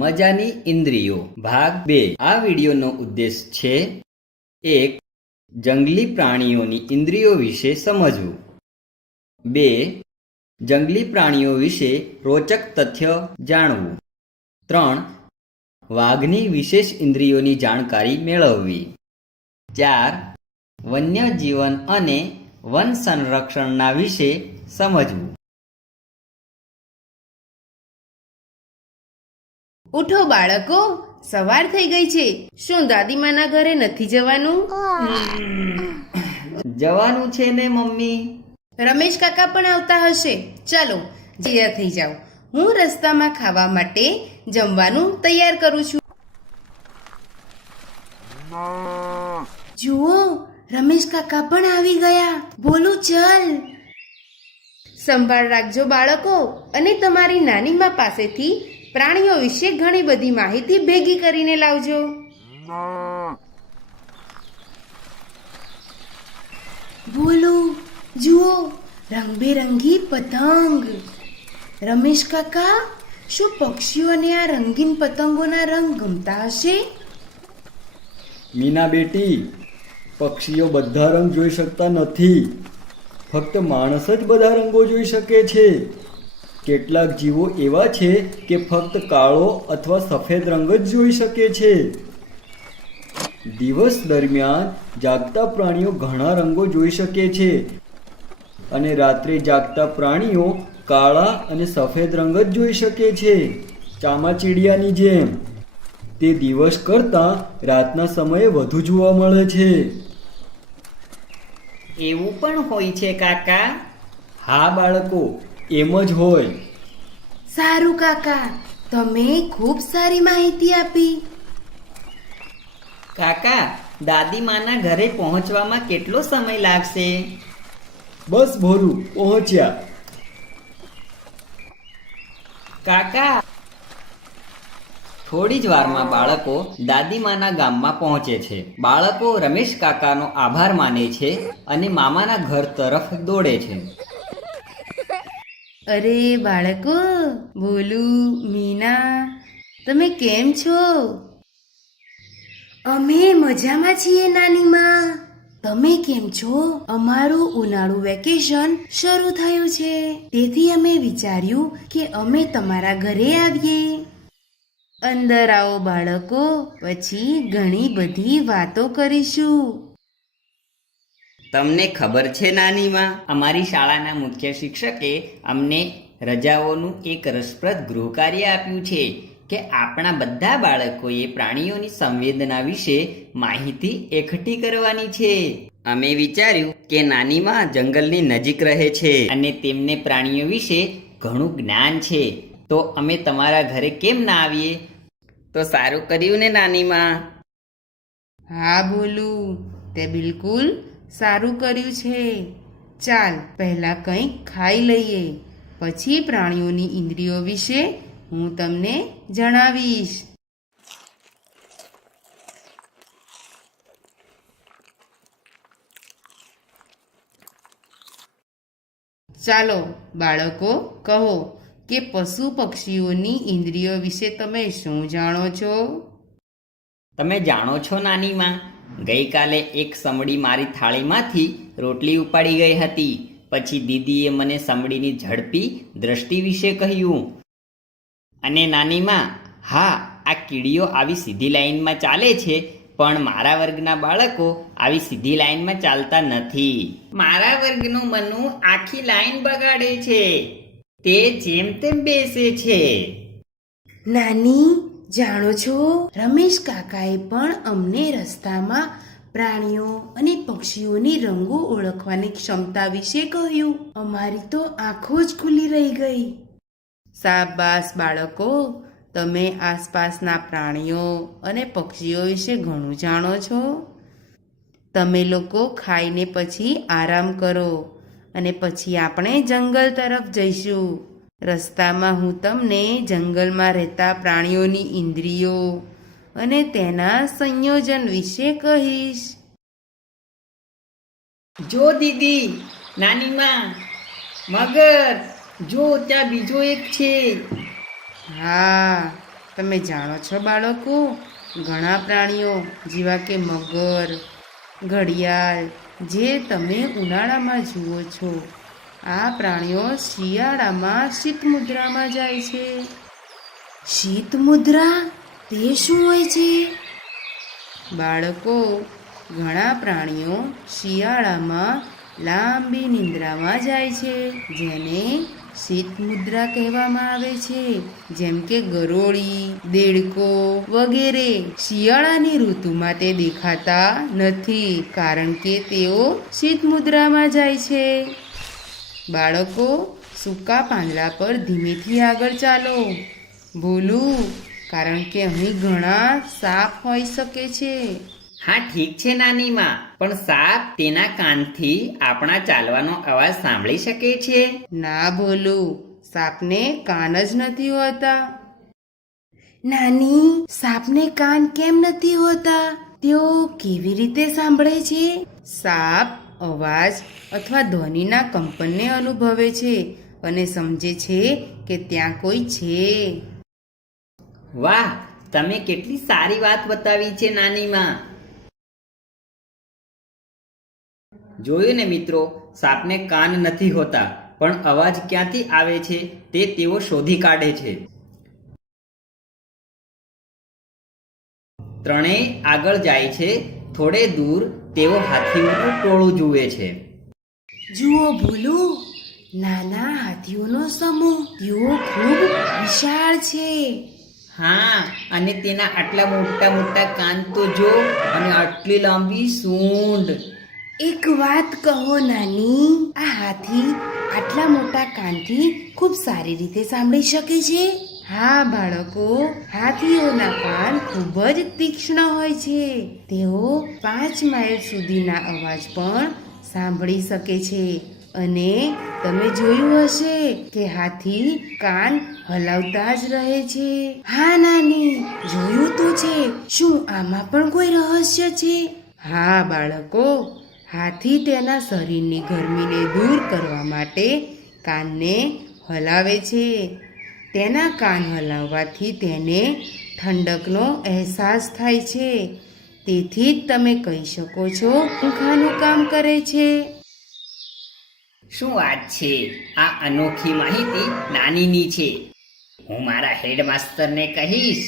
મજાની ઇન્દ્રિયો ભાગ 2। આ વિડિયોનો ઉદ્દેશ છે 1. જંગલી પ્રાણીઓની ઇન્દ્રિયો વિશે સમજવું। 2. જંગલી પ્રાણીઓ વિશે રોચક તથ્ય જાણવું। 3. વાઘની વિશેષ ઇન્દ્રિયોની જાણકારી મેળવવી। 4. વન્યજીવન અને વન સંરક્ષણના વિશે સમજવું। ઉઠો બાળકો, સવાર થઈ ગઈ છે। શું દાદીમાના ઘરે નથી જવાનું? જવાનું છે ને મમ્મી। રમેશ કાકા પણ આવતા હશે। ચાલો તૈયાર થઈ જાઓ, હું રસ્તામાં ખાવા માટે જમવાનું તૈયાર કરું છું। જુઓ, રમેશ કાકા પણ આવી ગયા। બોલું ચલ। સંભાળ રાખજો બાળકો, અને તમારી નાનીમા પાસેથી પ્રાણીઓ વિશે ઘણી બધી માહિતી ભેગી કરીને લાવજો। બોલો, જુઓ, રંગબેરંગી પતંગ। રમેશ કાકા, શું પક્ષીઓને આ રંગીન પતંગોના રંગ ગમતા હશે? મીના બેટી, પક્ષીઓ બધા રંગ જોઈ શકતા નથી। ફક્ત માણસ જ બધા રંગો જોઈ શકે છે। કેટલાક જીવો એવા છે કે ફક્ત કાળો અથવા સફેદ રંગ જ જોઈ શકે છે। દિવસ દરમિયાન જાગતા પ્રાણીઓ ઘણા રંગો જોઈ શકે છે, અને રાત્રે જાગતા પ્રાણીઓ કાળા અને સફેદ રંગ જ જોઈ શકે છે, ચામાચીડિયાની જેમ। તે દિવસ કરતાં રાતના સમયે વધુ જોવા મળે છે। એવું પણ હોય છે કાકા? હા બાળકો, એમ જ હોય। સારું કાકા, તમે ખૂબ સારી માહિતી આપી। કાકા, દાદીમાના ઘરે પહોંચવામાં કેટલો સમય લાગશે? બસ ભોલું, પહોંચ્યા। કાકા, થોડી જ વારમાં બાળકો દાદીમાના ગામમાં પહોંચે છે। બાળકો રમેશ કાકાનો આભાર માને છે અને મામાના ઘર તરફ દોડે છે। અરે બાળકો, બોલું, મીના, તમે કેમ છો? અમે મજામાં છીએ નાનીમા। તમે કેમ છો? અમારું ઉનાળુ વેકેશન શરૂ થયું છે, તેથી અમે વિચાર્યું કે અમે તમારા ઘરે આવીએ। અંદર આવો બાળકો, પછી ઘણી બધી વાતો કરીશું। તમને ખબર છે નાનીમા, અમારી શાળાના મુખ્ય શિક્ષકે અમને રજાઓનું એક રસપ્રદ ગૃહકાર્ય આપ્યું છે કે આપણા બધા બાળકોએ પ્રાણીઓની સંવેદના વિશે માહિતી એકઠી કરવાની છે। અમે વિચાર્યું કે નાનીમા જંગલની નજીક રહે છે અને તેમને પ્રાણીઓ વિશે ઘણું જ્ઞાન છે, તો અમે તમારા ઘરે કેમ ના આવીએ? તો સારું કર્યું ને નાનીમા? હા બોલું, તે બિલકુલ સારું કર્યું છે। ચાલ પહેલા કંઈક ખાઈ લઈએ, પછી પ્રાણીઓની ઇન્દ્રિયો વિશે હું તમને જણાવીશ। ચાલો બાળકો, કહો કે પશુ પક્ષીઓની ઇન્દ્રિયો વિશે તમે શું જાણો છો? તમે જાણો છો નાનીમા, ગઈકાલે એક સમડી મારી થાળીમાંથી રોટલી ઉપાડી ગઈ હતી। પછી દીદીએ મને સમડીની ઝડપી દ્રષ્ટિ વિશે કહ્યું। અને નાનીમા, હા, આ કીડીઓ આવી સીધી લાઈનમાં ચાલે છે, પણ મારા વર્ગના બાળકો આવી સીધી લાઈનમાં ચાલતા નથી। મારા વર્ગનું મનુ આખી લાઈન બગાડે છે, તે જેમ તેમ બેસે છે। નાની, જાણો છો, રમેશ કાકાએ પણ અમને રસ્તામાં પ્રાણીઓ અને પક્ષીઓની રંગો ઓળખવાની ક્ષમતા વિશે કહ્યું। અમારી તો આંખો જ ખુલ્લી રહી ગઈ। શાબાશ બાળકો, તમે આસપાસના પ્રાણીઓ અને પક્ષીઓ વિશે ઘણું જાણો છો। તમે લોકો ખાઈને પછી આરામ કરો, અને પછી આપણે જંગલ તરફ જઈશું। રસ્તામાં હું તમને જંગલમાં રહેતા પ્રાણીઓની ઇન્દ્રિયો અને તેના સંયોજન વિશે કહીશ। જો દીદી, નાનીમા, મગર, જો ત્યાં બીજો એક છે। હા, તમે જાણો છો બાળકો, ઘણા પ્રાણીઓ જેવા કે મગર, ઘડિયાળ જે તમે ઉનાળામાં જુઓ છો, આ પ્રાણીઓ શિયાળામાં શીત મુદ્રામાં જાય છે. શીત મુદ્રા તે શું હોય છે? બાળકો, ઘણા પ્રાણીઓ શિયાળામાં લાંબી નિંદ્રામાં જાય છે, જેને શીત મુદ્રા કહેવામાં આવે છે. જેમ કે ગરોળી, દેડકો વગેરે શિયાળાની ઋતુમાં તે દેખાતા નથી, કારણ કે તેઓ શીત મુદ્રામાં જાય છે. બાળકો, સૂકા પાંદડા પર ધીમેથી આગળ ચાલો. ભૂલું, કારણ કે અહીં ઘણા સાપ હોઈ શકે છે. હા ઠીક છે નાની માં, પણ સાપ તેના કાનથી આપણા ચાલવાનો અવાજ સાંભળી શકે છે? ના ભોલું, સાપને કાન જ નથી હોતા. નાની, સાપને કાન કેમ નથી હોતા? તેઓ કેવી રીતે સાંભળે છે? સાપ અવાજ અથવા ધ્વનિના કંપનને અનુભવે છે અને સમજે છે કે ત્યાં કોઈ છે. વાહ, તમે કેટલી સારી વાત બતાવી છે નાની માં. જોયું ને મિત્રો, સાપને કાન નથી હોતા, પણ અવાજ ક્યાંથી આવે છે તે તેઓ શોધી કાઢે છે. ત્રણેય આગળ જાય છે. થોડે દૂર તેઓ હાથીઓનું ટોળું જુએ છે. જુઓ ભૂલું, નાના હાથીઓનો સમૂહ. તેઓ ખૂબ વિશાળ છે. હા, અને તેના આટલા મોટા મોટા કાન તો જો, અને આટલી લાંબી સૂંઢ. એક વાત કહો નાની, આ હાથી આટલા મોટા કાનથી ખૂબ સારી રીતે સાંભળી શકે છે? હા બાળકો, હાથીઓના કાન ખૂબ જ તીક્ષ્ણ હોય છે. તેઓ 5 માઇલ સુધીના અવાજ પણ સાંભળી શકે છે. અને તમે જોયું હશે કે હાથી કાન હલાવતા જ રહે છે. હા નાની, જોયું તો છે. શું આમાં પણ કોઈ રહસ્ય છે? હા બાળકો, હાથી તેના શરીરની ગરમીને દૂર કરવા માટે કાનને હલાવે છે. તેના કાન હલાવવાથી તેને ઠંડકનો અહેસાસ થાય છે. તેથી જ તમે કહી શકો છો પંખાનું કામ કરે છે. શું વાત છે! આ અનોખી માહિતી નાનીની છે. હું મારા હેડમાસ્તરને કહીશ.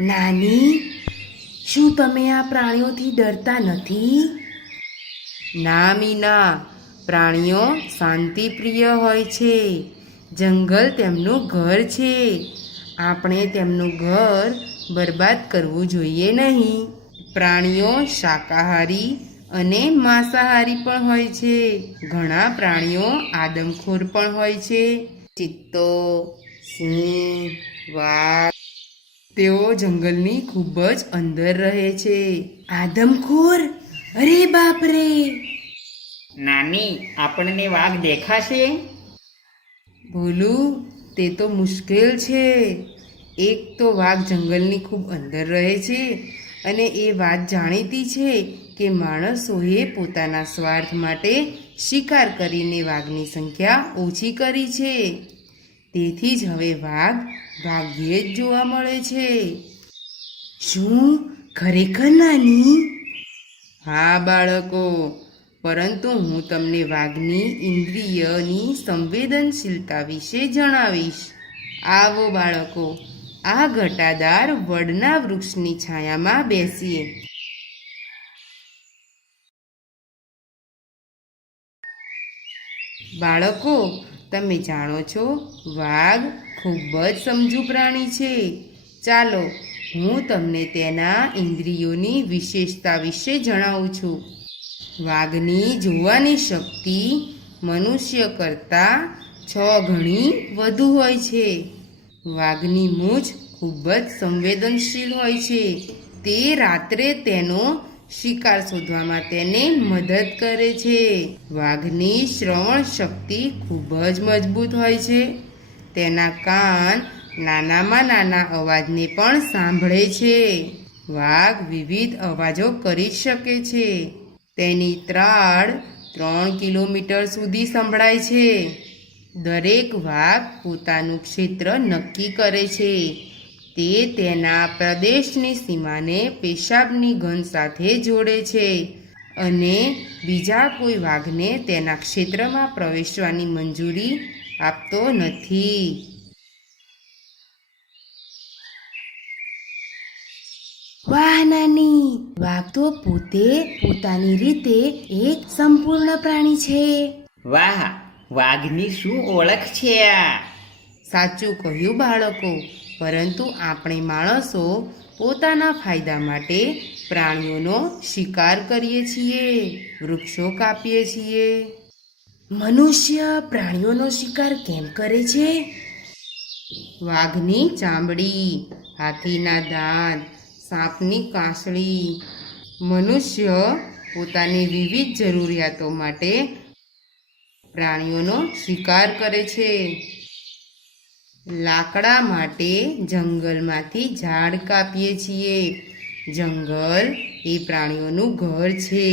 નાની, શું તમે આ પ્રાણીઓથી ડરતા નથી? ના મીના, પ્રાણીઓ શાંતિપ્રિય હોય છે. જંગલ તેમનું ઘર છે. આપણે તેમનું ઘર બરબાદ કરવું જોઈએ નહીં. પ્રાણીઓ શાકાહારી અને માંસાહારી પણ હોય છે. ઘણા પ્રાણીઓ આદમખોર પણ હોય છે. ચિત્તો, સિંહ, વાઘ તેઓ જંગલની ખૂબ જ અંદર રહે છે. આદમખોર? અરે બાપ રે! નાની, આપણને વાઘ દેખાશે? ભોલું, તે તો મુશ્કેલ છે. એક તો વાઘ જંગલની ખૂબ અંદર રહે છે, અને એ વાત જાણીતી છે કે માણસોએ પોતાના સ્વાર્થ માટે શિકાર કરીને વાઘની સંખ્યા ઓછી કરી છે. તેથી જ હવે વાઘ ભાગ્યે જ જોવા મળે છે. શું ખરેખર નાની? હા બાળકો, પરંતુ હું તમને વાઘની ઇન્દ્રિયની સંવેદનશીલતા વિશે જણાવીશ. આવો બાળકો, આ ઘટાદાર વડના વૃક્ષની છાયામાં બેસીએ. બાળકો, તમે જાણો છો વાઘ ખૂબ જ સમજુ પ્રાણી છે. ચાલો હું તમને તેના ઇન્દ્રિયોની વિશેષતા વિશે જણાવું છું. વાઘની જોવાની શક્તિ મનુષ્ય કરતાં 6 ગણી વધુ હોય છે. વાઘની મૂછ ખૂબ જ સંવેદનશીલ હોય છે. તે રાત્રે તેનો શિકાર શોધવામાં તેને મદદ કરે છે. વાઘની શ્રવણ શક્તિ ખૂબ જ મજબૂત હોય છે. તેના કાન નાનામાં નાના અવાજને પણ સાંભળે છે. વાઘ વિવિધ અવાજો કરી શકે છે. તેની ત્રાડ 3 કિલોમીટર સુધી સંભળાય છે. દરેક વાઘ પોતાનું ક્ષેત્ર નક્કી કરે છે. તે તેના પ્રદેશની સીમાને પેશાબની ગંધ સાથે જોડે છે અને બીજા કોઈ વાઘને તેના ક્ષેત્રમાં પ્રવેશવાની મંજૂરી આપતો નથી. વાહ નાની, વાઘ તો પોતે પોતાની રીતે એક સંપૂર્ણ પ્રાણી છે. વાહ, વાઘની શું ઓળખ છે આ! સાચું કહ્યું બાળકો, પરંતુ આપણે માણસો પોતાના ફાયદા માટે પ્રાણીઓનો શિકાર કરીએ છીએ, વૃક્ષો કાપીએ છીએ. મનુષ્ય પ્રાણીઓનો શિકાર કેમ કરે છે? વાઘની ચામડી, હાથીના દાંત, સાપની કાસળી. મનુષ્ય પોતાની વિવિધ જરૂરિયાતો માટે પ્રાણીઓનો શિકાર કરે છે. લાકડા માટે જંગલમાંથી ઝાડ કાપીએ છીએ. જંગલ એ પ્રાણીઓનું ઘર છે.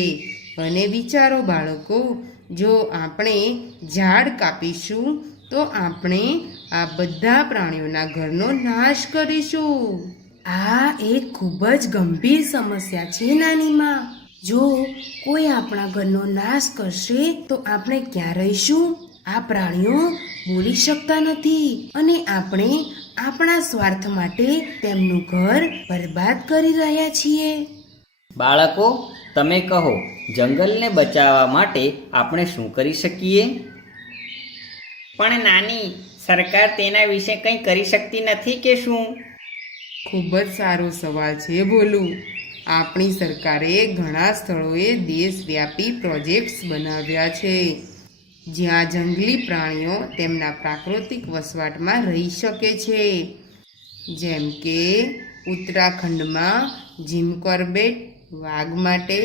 અને વિચારો બાળકો, જો આપણે ઝાડ કાપીશું તો આપણે આ બધા પ્રાણીઓના ઘરનો નાશ કરીશું. આ એક ખૂબ જ ગંભીર સમસ્યા છે નાની માં. જો કોઈ આપણા ઘરનો નાશ કરશે તો આપણે ક્યાં રહીશું? આ પ્રાણીઓ બોલી શકતા નથી અને આપણે આપણા સ્વાર્થ માટે તેમનું ઘર બરબાદ કરી રહ્યા છીએ. બાળકો, તમે કહો, જંગલને બચાવવા માટે આપણે શું કરી શકીએ? પણ નાની, સરકાર તેના વિશે કંઈ કરી શકતી નથી કે શું? ખૂબ જ સારો સવાલ છે બોલું. આપણી સરકારે ઘણા સ્થળોએ દેશવ્યાપી પ્રોજેક્ટ્સ બનાવ્યા છે જ્યાં જંગલી પ્રાણીઓ તેમના પ્રાકૃતિક વસવાટમાં રહી શકે છે. જેમ કે ઉત્તરાખંડમાં જીમ કોર્બેટ વાઘ માટે,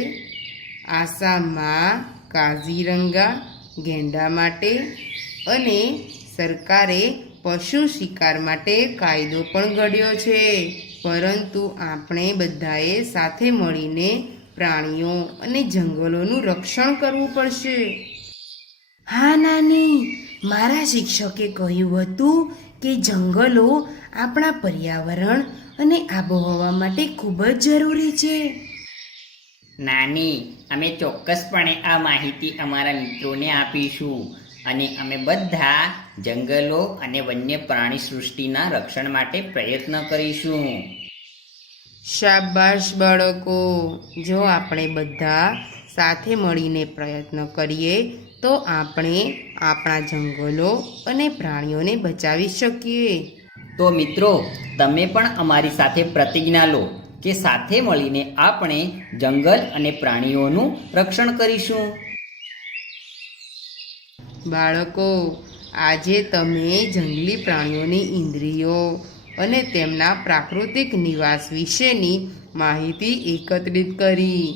આસામમાં કાઝીરંગા ગેંડા માટે, અને સરકારે પશુ શિકાર માટે કાયદો પણ ઘડ્યો છે. પરંતુ આપણે બધાએ સાથે મળીને પ્રાણીઓ અને જંગલોનું રક્ષણ કરવું પડશે. હા નાની, મારા શિક્ષકે કહ્યું હતું કે જંગલો આપણા પર્યાવરણ અને આબોહવા માટે ખૂબ જ જરૂરી છે. નાની, અમે ચોક્કસપણે આ માહિતી અમારા મિત્રોને આપીશું અને અમે બધા જંગલો અને વન્ય પ્રાણી સૃષ્ટિના રક્ષણ માટે પ્રયત્ન કરીશું. શાબાશ બાળકો, જો આપણે બધા સાથે મળીને પ્રયત્ન કરીએ તો આપણે આપણા જંગલો અને પ્રાણીઓને બચાવી શકીએ. તો મિત્રો, તમે પણ અમારી સાથે પ્રતિજ્ઞા લો કે સાથે મળીને આપણે જંગલ અને પ્રાણીઓનું રક્ષણ કરીશું. બાળકો, આજે તમે જંગલી પ્રાણીઓની ઇન્દ્રિયો અને તેમના પ્રાકૃતિક નિવાસ વિશેની માહિતી એકત્રિત કરી.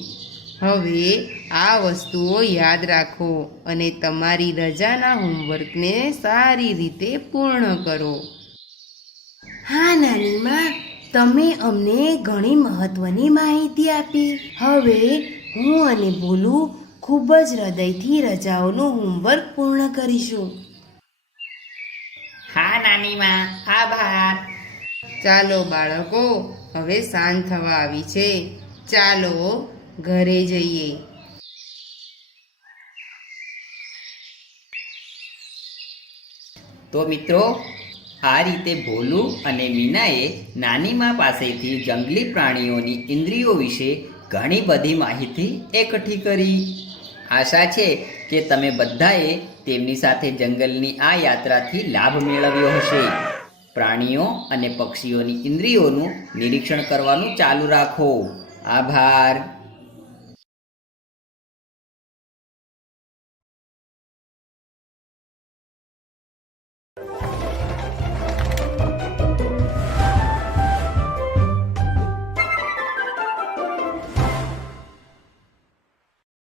હવે આ વસ્તુઓ યાદ રાખો અને તમારી રજાના હોમવર્કને સારી રીતે પૂર્ણ કરો. હા નાની માં, તમે અમને ઘણી મહત્વની માહિતી આપી. હવે હું અને બોલું ખૂબ જ હૃદયથી રજાઓનું હોમવર્ક પૂર્ણ કરીશું. હા નાનીમાં, આભાર. ચાલો બાળકો, હવે સાંજ થવા આવી છે. ચાલો ઘરે જઈએ. તો મિત્રો, આ રીતે ભોલુ અને મીનાએ નાનીમા પાસેથી જંગલી પ્રાણીઓની ઇન્દ્રિયો વિશે ઘણી બધી માહિતી એકઠી કરી. આશા છે કે તમે બધાએ તેમની સાથે જંગલની આ યાત્રાથી લાભ મેળવ્યો હશે. પ્રાણીઓ અને પક્ષીઓની ઇન્દ્રિયોનું નિરીક્ષણ કરવાનું ચાલુ રાખો. આભાર.